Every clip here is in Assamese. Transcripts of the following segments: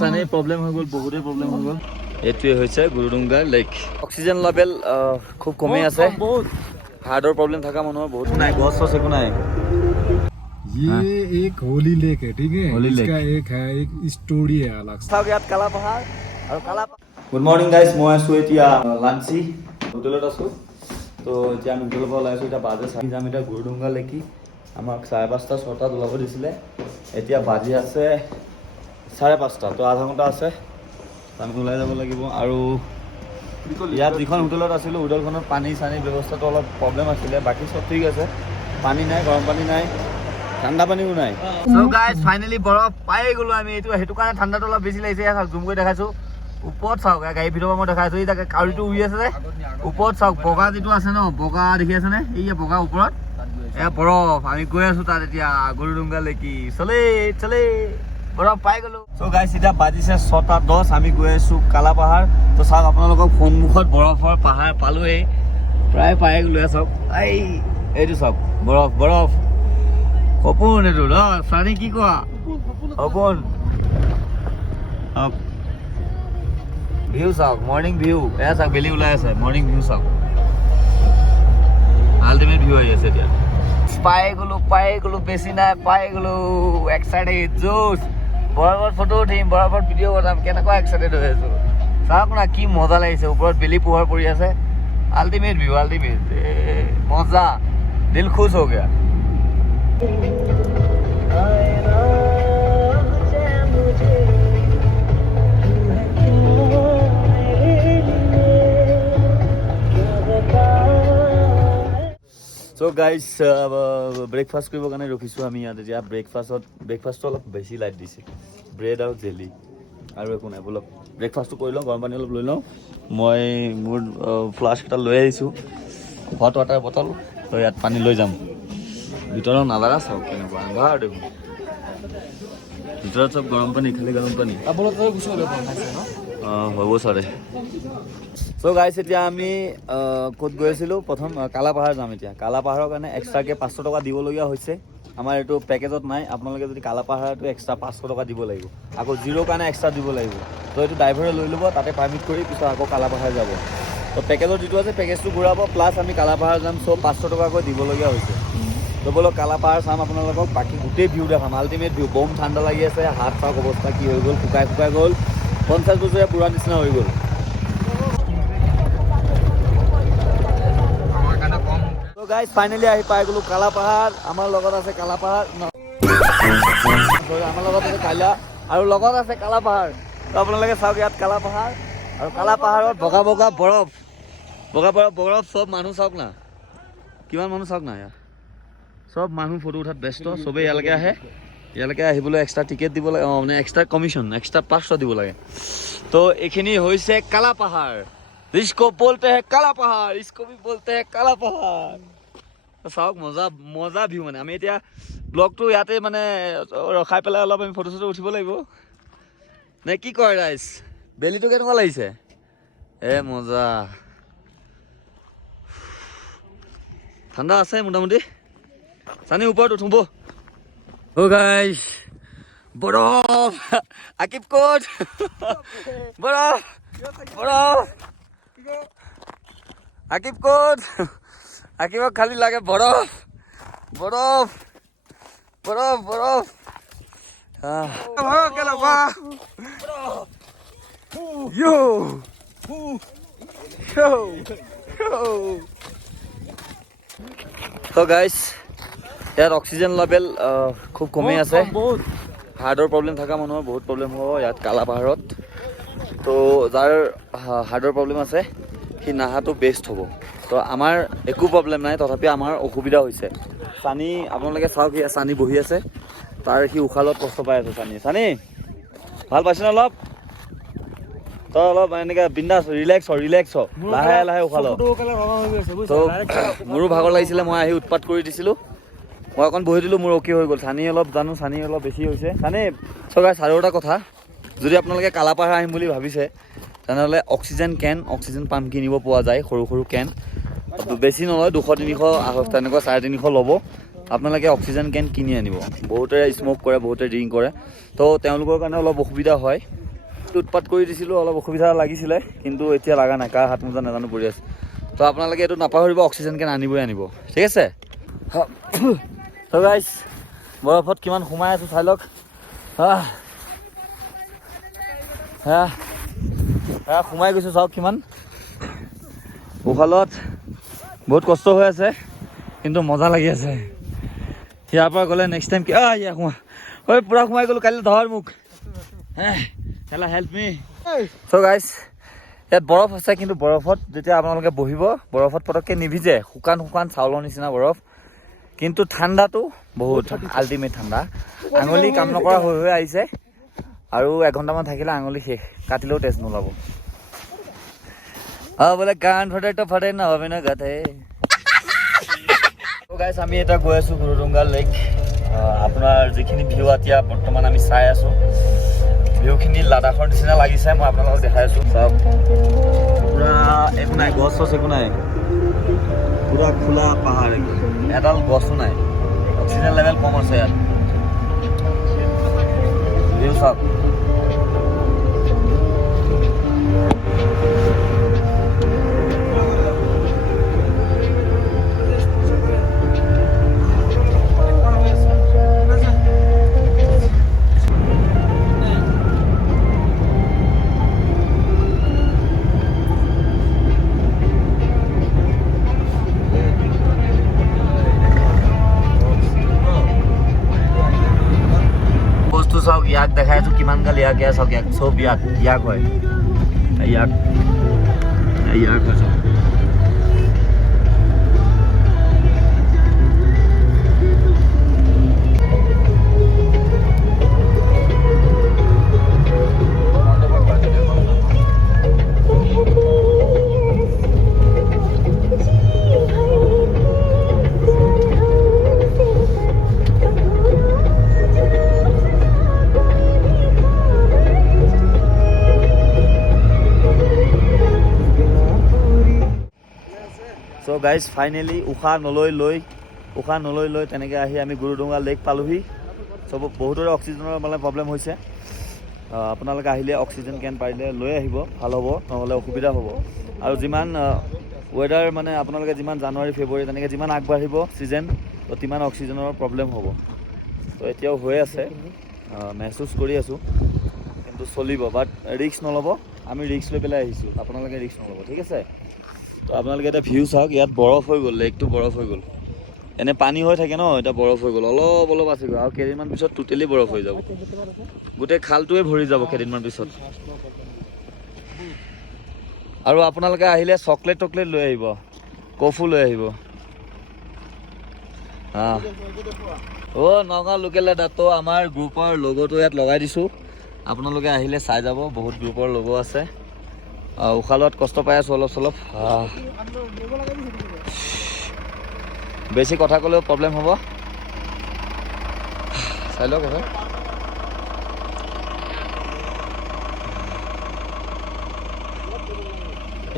চানি প্ৰব্লেম হৈ গ'ল, বহুতেই প্ৰব্লেম হৈ গ'ল। এইটোৱে হৈছে গুৰুডুংগা লেক। অক্সিজেন লেভেল খুব কমেই আছে। হাৰ্টৰ প্ৰব্লেম থকা মানুহৰ বহুত নাই, গছ চছ একো নাই। ये एक होली लेक है, ठीक है। होली इसका एक है, एक स्टोरी है अलग से। চাওক ইয়াত কালা পাহাৰ আৰু গুড মৰ্ণিং গাইজ, মই আছোঁ এতিয়া লাঞ্চি হোটেলত আছোঁ। তো এতিয়া আমি হোটেলৰ পৰা ওলাইছোঁ, এতিয়া বাজে চাই যাম এতিয়া গুৰুডুংগা লেকি। আমাক 5:30 6টাত ওলাব দিছিলে, এতিয়া বাজি আছে 5:30। তো আধা ঘণ্টা আছে, আমি ওলাই যাব লাগিব। আৰু ইয়াত যিখন হোটেলত আছিলোঁ, হোটেলখনত পানী চানী ব্যৱস্থাটো অলপ প্ৰব্লেম আছিলে, বাকী চব ঠিক আছে। পানী নাই, গৰম পানী নাই, ঠাণ্ডা পানীও নাই। চ' গাইজ ফাইনেলি বৰফ পাই গ'লোঁ আমি। এইটো সেইটো কাৰণে ঠাণ্ডাটো অলপ বেছি লাগিছে। জুম কৰি দেখাইছোঁ, ওপৰত চাওক, গাড়ীৰ ভিতৰৰ পৰা মই দেখাইছোঁ। এই তাকে কাউৰীটো উৰি আছে যে, ওপৰত চাওক বগা যিটো আছে ন, বগা দেখি আছে নে? এই বগা ওপৰত এয়া বৰফ। আমি গৈ আছোঁ তাত এতিয়া গুৰুডুংগা লেকি। চলে চলে বৰফ পাই গ'লোঁ। চ' গাইজ এতিয়া বাজিছে 6:10, আমি গৈ আছোঁ কালা পাহাৰ। তো চাওক আপোনালোকক সন্মুখত বৰফৰ পাহাৰ পালোঁৱেই, প্ৰায় পাই গ'লোঁ। চাওক এইটো চাওক বৰফ বৰফ। সপোন এইটো ৰ চানি, কি কোৱা সপোন? ভিউ চাওক, মৰ্ণিং ভিউ। এয়া চাওক বেলি ওলাই আছে, মৰ্ণিং ভিউ চাওক, আল্টিমেট ভিউ আহি আছে এতিয়া। পাই গ'লোঁ, বেছি নাই, পাই গ'লোঁ। এক্সাইটেড জোচ। বৰফত ফটো উঠিম, বৰফত ভিডিঅ' বনাম, কেনেকুৱা এক্সাইটেড হৈ আছোঁ চাওক না, কি মজা লাগিছে। ওপৰত বেলি পোহৰ পৰি আছে, আল্টিমেট ভিউ, আল্টিমেট মজা, দিল খুশ হৈ গয়া। চ' গাইজ ব্ৰেকফাষ্ট কৰিবৰ কাৰণে ৰখিছোঁ আমি ইয়াত। এতিয়া ব্ৰেকফাষ্টটো অলপ বেছি লাইট দিছে, ব্ৰেড আৰু জেলি আৰু একো নাই। বলক ব্ৰেকফাষ্টটো কৰি লওঁ, গৰম পানী অলপ লৈ লওঁ। মই মোৰ ফ্লাস্ক এটা লৈ আহিছোঁ, হট ৱাটাৰ বটল। তো ইয়াত পানী লৈ যাম। ভিতৰত নালাগা চাওক কেনেকুৱা আন্ধাৰ দেখোন, ভিতৰত চব গৰম পানী, খালি গৰম পানী। অঁ হ'ব চাৰে। চ' গাইজ এতিয়া আমি ক'ত গৈ আছিলোঁ? প্ৰথম কালা পাহাৰ যাম। এতিয়া কালা পাহাৰৰ কাৰণে এক্সট্ৰাকৈ 500 টকা দিবলগীয়া হৈছে। আমাৰ এইটো পেকেজত নাই। আপোনালোকে যদি কালা পাহাৰটো এক্সট্ৰা 500 টকা দিব লাগিব, আকৌ জিৰোৰ কাৰণে এক্সট্ৰা দিব লাগিব। তো এইটো ড্ৰাইভাৰে লৈ ল'ব, তাতে পাৰ্মিট কৰি পিছত আকৌ কালা পাহাৰ যাব। তো পেকেজত যিটো আছে পেকেজটো ঘূৰাব, প্লাছ আমি কালা পাহাৰ যাম। চ' 500 টকাকৈ দিবলগীয়া হৈছে। তো বলক কালা পাহাৰ চাম আপোনালোকক, বাকী গোটেই ভিউ দেখাম, আল্টিমেট ভিউ। বম ঠাণ্ডা লাগি আছে, হাত চাওক অৱস্থা কি হৈ গ'ল, শুকাই গ'ল, 50 বছৰীয়া বুঢ়া নিচিনা হৈ গ'ল। গাইজ ফাইনেলি আহি পাই গ'লোঁ কালা পাহাৰ। আমাৰ লগত আছে কালা পাহাৰ, আমাৰ লগত আছে কাইলা, আৰু লগত আছে কালা পাহাৰ। তো আপোনালোকে চাওক ইয়াত কালা পাহাৰ, আৰু কালা পাহাৰত বগা বগা বৰফ, বৰফ চব মানুহ চাওক না, কিমান মানুহ চাওক না। ইয়াত চব মানুহ ফটো উঠাত ব্যস্ত, চবেই ইয়ালৈকে আহে। ইয়ালৈকে আহিবলৈ এক্সট্ৰা টিকেট দিব লাগে, মানে এক্সট্ৰা কমিশ্যন, এক্সট্ৰা 500 দিব লাগে। তো এইখিনি হৈছে কালা পাহাৰ। इसको बोलते हैं काला पहाड़, इसको भी बोलते हैं काला पहाड़। চাওক মজা মজা ভিউ। মানে আমি এতিয়া ব্লগটো ইয়াতে মানে ৰখাই পেলাই অলপ আমি ফটো চটো উঠিব লাগিব নে কি কয় ৰাইজ? বেলিটো কেনেকুৱা লাগিছে? মজা, ঠাণ্ডা আছে মোটামুটি। চানি ওপৰত উঠো গাইজ, বৰফ। আকিব ক'ত? বৰফ বৰফ। আকিব ক'ত? আকিবক খালি লাগে বৰফ বৰফ বৰফ বৰফ। তো গাইজ ইয়াত অক্সিজেন লেভেল খুব কমেই আছে। হাৰ্টৰ প্ৰব্লেম থকা মানুহৰ বহুত প্ৰব্লেম হ'ব ইয়াত কালা পাহাৰত। তো যাৰ হাৰ্টৰ প্ৰব্লেম আছে সি নাহাটো বেষ্ট হ'ব। তো আমাৰ একো প্ৰব্লেম নাই, তথাপি আমাৰ অসুবিধা হৈছে। চানি আপোনালোকে চাওক, সি চানি বহি আছে, তাৰ সি উশাহ লোৱাত কষ্ট পাই আছে। চানি ভাল পাইছেনে অলপ? তই অলপ এনেকৈ বিন্দাছ ৰিলেক্স হ, লাহে লাহে উশাহ ল। তো মোৰো ভাগৰ লাগিছিলে, মই আহি উৎপাত কৰি দিছিলোঁ। মই অকণ বহি দিলোঁ, মোৰ অ'কে হৈ গ'ল। চানি অলপ বেছি হৈছে। চানি চগাই আৰু এটা কথা, যদি আপোনালোকে কালা পাহাৰ আহিম বুলি ভাবিছে তেনেহ'লে অক্সিজেন পাম্প কিনিব পোৱা যায়, সৰু সৰু কেন। বেছি নলয়, 200 300 তেনেকুৱা 350 ল'ব। আপোনালোকে অক্সিজেন কেন কিনি আনিব। বহুতে স্মক কৰে, বহুতে ড্ৰিংক কৰে, তো তেওঁলোকৰ কাৰণে অলপ অসুবিধা হয়। উৎপাত কৰি দিছিলোঁ, অলপ অসুবিধা লাগিছিলে, কিন্তু এতিয়া লগা নাই, কাৰ হাত মোজা নাজানো পৰি আছে। তো আপোনালোকে এইটো নাপাহৰিব, অক্সিজেন কেন আনিবই আনিব, ঠিক আছে। তো গাইছ, বৰফত কিমান সোমাই আছোঁ চাই লওক। সোমাই গৈছোঁ, চাওক কিমান। উশালত বহুত কষ্ট হৈ আছে, কিন্তু মজা লাগি আছে। ইয়াৰ পৰা গ'লে নেক্সট টাইম কি ইয়াৰ সোমা ঐ পূৰা সোমাই গ'লোঁ, কাইলৈ ধৰ মোক হেলা হেল্প মি। চ' গাইছ, ইয়াত বৰফ আছে, কিন্তু বৰফত যেতিয়া আপোনালোকে বহিব, বৰফত পটককৈ নিভিজে, শুকান শুকান চাউলৰ নিচিনা বৰফ, কিন্তু ঠাণ্ডাটো বহুত আল্টিমেট ঠাণ্ডা। আঙুলি কাম নকৰা হৈ হৈ আহিছে, আৰু এঘণ্টামান থাকিলে আঙুলি শেষ, কাটিলেও তেজ নোলাব। বোলে কাণ ফটে তো ফটে নহ'বে ন গাতে। গাইছ, আমি এটা গৈ আছোঁ গুৰুডুংগা লেক। আপোনাৰ যিখিনি ভিউ এতিয়া বৰ্তমান আমি চাই আছোঁ, ভিউখিনি লাডাখৰ নিচিনা লাগিছে। মই আপোনালোকক দেখাই আছোঁ, চাওক পূৰা একো নাই, গছ চছ একো নাই, পূৰা খোলা পাহাৰ, এডাল গছো নাই। অক্সিজেন লেভেল কম আছে ইয়াত, ভিউ চাওক। চাওক, ইয়াক দেখাই আছোঁ কিমান গাল ইয়াক, ইয়াক চাওক, ইয়াক চব ইয়াক ইয়াক হয়, ইয়াক ইয়াক হয় চব। চ' গাইজ, ফাইনেলি উশাহ নলৈ লৈ তেনেকৈ আহি আমি গুৰুডুংগা লেক পালোহি। চব বহুতৰে অক্সিজেনৰ মানে প্ৰব্লেম হৈছে। আপোনালোকে আহিলে অক্সিজেন কেন পাৰিলে লৈ আহিব, ভাল হ'ব, নহ'লে অসুবিধা হ'ব। আৰু যিমান ৱেডাৰ মানে আপোনালোকে যিমান জানুৱাৰী ফেব্ৰুৱাৰী তেনেকৈ যিমান আগবাঢ়িব ছিজন, তো তিমান অক্সিজেনৰ প্ৰব্লেম হ'ব। তো এতিয়াও হৈ আছে, মেহচুচ কৰি আছোঁ, কিন্তু চলিব। বাট ৰিস্ক নল'ব, আমি ৰিস্ক লৈ পেলাই আহিছোঁ, আপোনালোকে ৰিস্ক নল'ব, ঠিক আছে। তো আপোনালোকে এতিয়া ভিউ চাওক, ইয়াত বৰফ হৈ গ'ল, লেকটো বৰফ হৈ গ'ল। এনে পানী হৈ থাকে ন, এতিয়া বৰফ হৈ গ'ল, অলপ অলপ আছে, আৰু কেইদিনমান পিছত টোটেলি বৰফ হৈ যাব, গোটেই খালটোৱে ভৰি যাব কেইদিনমান পিছত। আৰু আপোনালোকে আহিলে চকলেট টকলেট লৈ আহিব, কফু লৈ আহিব। নগাঁও লোকেল দাদা, তো আমাৰ গ্ৰুপৰ লগ'টো ইয়াত লগাই দিছোঁ, আপোনালোকে আহিলে চাই যাব, বহুত গ্ৰুপৰ লগ' আছে। উশাহ লোৱাত কষ্ট পাই আছোঁ অলপ চলপ, বেছি কথা ক'লেও প্ৰব্লেম হ'ব, চাই লওক এবাৰ।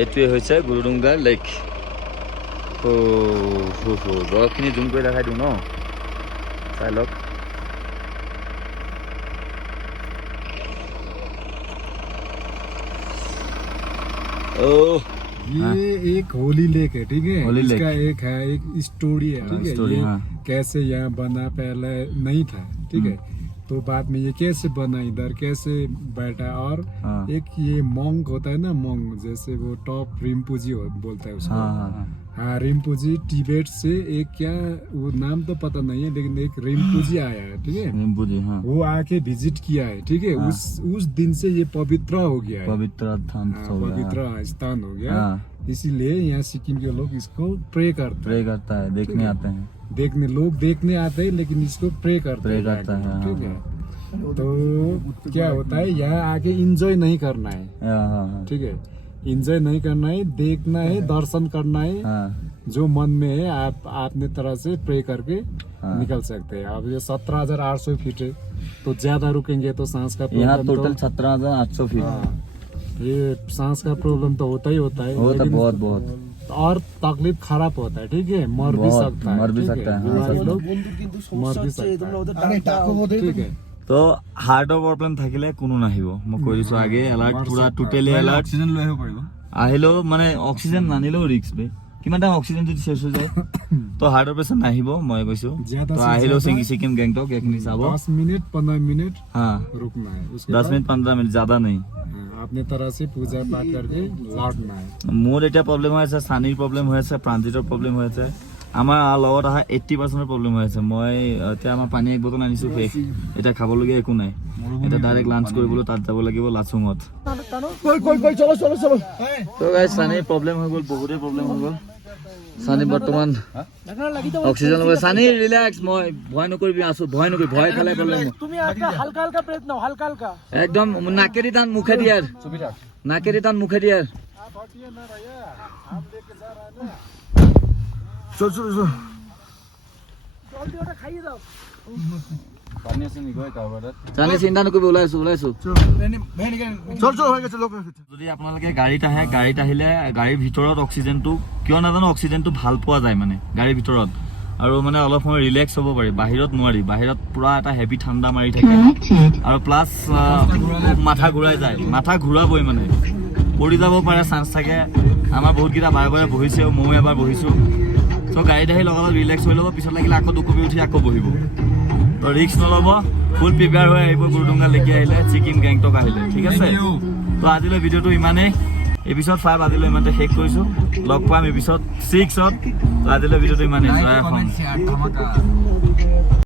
এইটোৱে হৈছে গুৰুডুংগা লেক। বৰফখিনি জুম কৰি দেখাই দিওঁ ন, চাই লওক। ये एक होली लेक है, ठीक है। होली इसका लेक। एक है, एक स्टोरी है, ठीक है। स्टोरी, ये हाँ। कैसे यहाँ बना, पहले नहीं था, ठीक है। तो बाद में ये कैसे बना, इधर कैसे बैठा, और हाँ। एक ये मोंग होता है ना, मोंग जैसे वो टॉप रिम्पूजी बोलता है उसको। हाँ, रिम्पूजी तिब्बत से एक, क्या वो नाम तो पता नहीं है, लेकिन एक रिम्पूजी आया है, ठीक है। रिम्पूजी, हाँ। वो आके विजिट किया है, ठीक है। हाँ। उस दिन से ये पवित्र हो गया है, पवित्र स्थान हो गया। हाँ। इसीलिए यहाँ सिक्किम के लोग इसको प्रे करते है, देखने आते हैं, लोग देखने आते हैं, लेकिन इसको प्रे करता है, ठीक है। तो क्या होता है, यहाँ आके इंजॉय नहीं करना है, ठीक है। इंजॉय नहीं करना है, देखना है, दर्शन करना है, जो मन में है आप अपने तरह से प्रे करके निकल सकते हैं। अब ये 17,800 फीट है, तो ज्यादा रुकेंगे तो सांस का यहाँ प्रॉब्लम, टोटल 17,800 फीट। ये सांस का प्रॉब्लम तो होता ही होता है, वो तो लेकिन बहुत और तकलीफ खराब होता है, ठीक है, मर भी बहुत, सकता है, मर भी ठीक सकता है, बीमारी हाँ। लोग मर भी सकता है, ठीक है। তো হাৰ্টৰ প্ৰব্লেম থাকিলে কোনো নাহিব, মই কৈ দিছো আগে এলাৰ্ট, পুৰা টোটেলি এলাৰ্ট। অক্সিজেন লৈ আহিব পাৰিব। আহিলেও মানে অক্সিজেন নানিলেও ৰিক্স বে, কিমান টাইম অক্সিজেন যদি শেষ হৈ যায় তো হাৰ্টৰ পেচেণ্ট নাহিব, মই কৈছো। ज्यादा তো से আহিলেও ज्यादा ছিকিম গেংটক এইখিনি চাব। 10 मिनट 15 मिनट হা रुकना है, उसके 10 बाद মিনিট 15 মিনিট, ज़्यादा नहीं। अपने तरह से पूजा पाठ करके लौटना है। মোৰ এতিয়া প্ৰব্লেম হৈ আছে, চানীৰ প্ৰব্লেম হৈ আছে, প্ৰাঞ্জিতৰ প্ৰব্লেম হৈ আছে, আমাৰ লগত অহা 80% প্ৰব্লেম হৈ আছে। মই এতিয়া আমাৰ পানী এক বটল আনিছো শেষ, এতিয়া খাবলগীয়া একো নাই। এতিয়া ডাইৰেক্ট লাঞ্চ কৰিবলৈ তাত যাব লাগিব লাচুঙত। তো গাইজ চানীৰ প্ৰব্লেম হৈ গ'ল, বহুতেই প্ৰব্লেম হৈ গ'ল। চানী বৰ্তমান অক্সিজেন ল'ব। চানী ৰিলেক্স, মই ভয় নকৰিবি, আছো, ভয় নকৰিবি, ভয় খালে প্ৰব্লেম। তুমি একটা হালকা হালকা ব্ৰেথ নাও, হালকা হালকা। একদম নাকেদি টান মুখে দিয়াৰ, নাকেদি টান মুখে দিয়াৰ। চল চল চল, জলদি ওটা খাইয়ে দাও। পানী আছে নেকি কাৰোবাৰ তাত? চানী চিন্তা নকৰিবি, ওলাইছো ওলাইছো। যদি আপোনালোকে গাড়ীত আহে, গাড়ীত আহিলে গাড়ীৰ ভিতৰত অক্সিজেনটো কিয় নাজানো অক্সিজেনটো ভাল পোৱা যায় মানে গাড়ীৰ ভিতৰত, আৰু মানে অলপ সময় ৰিলেক্স হ'ব পাৰি। বাহিৰত নোৱাৰি, বাহিৰত পুৰা এটা হেভি ঠাণ্ডা মাৰি থাকে, আৰু প্লাছ মাথা ঘূৰাই যায়, মাথা ঘূৰাবই মানে, পৰি যাব পাৰে চান্স থাকে। আমাৰ বহুতকেইটা বাৰে বাৰে বহিছেও, ময়ো এবাৰ বহিছোঁ। তো গাড়ীত আহি লগালগ ৰিলেক্স হৈ ল'ব, পিছত লাগিলে আকৌ দুকপি উঠি আকৌ বহিব। তো ৰিস্ক নল'ব, ফুল প্ৰিপেয়াৰ হৈ আহিব গুৰুডুংগা লেকি আহিলে, ছিকিম গেংটক আহিলে, ঠিক আছে। তো আজিলৈ ভিডিঅ'টো ইমানেই, এপিছড 5 আজিলৈ ইমানতে শেষ কৰিছোঁ। লগ পাম এপিছড 6ত। তো আজিলৈ ভিডিঅ'টো ইমানেই। জয় অসম।